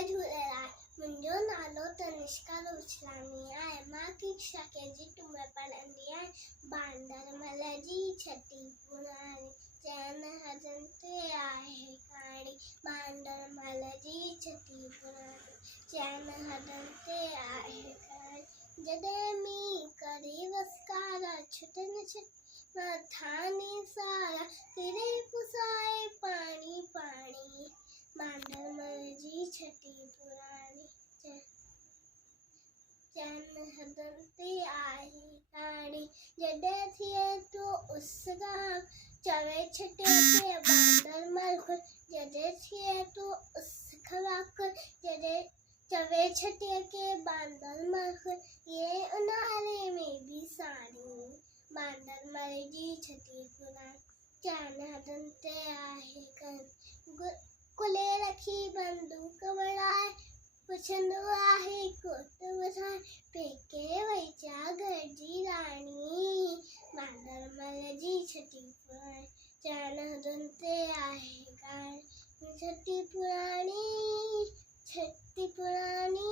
जय झूलेलाल। मुंहिंजो नालो तनिष्का रूचलानी आहे। मां कक्षा केजी 2 में पढ़ंदी आहियां। बांदरमल जी छटी पुराणी चैन हदन ते आहे कहाणी। बांदरमल जी छटी पुराणी चैन हदन ते आहे कहाणी। जॾहिं मींहुं करे वसकारा छुटनि छुट मथानी सारा किरे पुसाए पाणी पाणी। बांदरमल जी छटी पुराणी चैन हदन ते आहे कहाणी। जॾहिं थिए तो उसगाम चवे छटिया खे बांदरमल खुद। जॾहिं थिए तो उस खवाक जॾहिं चवे छटिया खे बांदरमल खुद। ये उन्हारे में भी साड़ी। बांदरमल जी छटी पुराणी चैन हदन ते आहे कहाणी। कुले रखी बंदूक बढ़ाए पुछंदो आहे कोट वधाए पेके वैचा घर जी राणी। बांदरमल जी छटी पुराणी चैन हदन ते आहे कहाणी। छटी पुराणी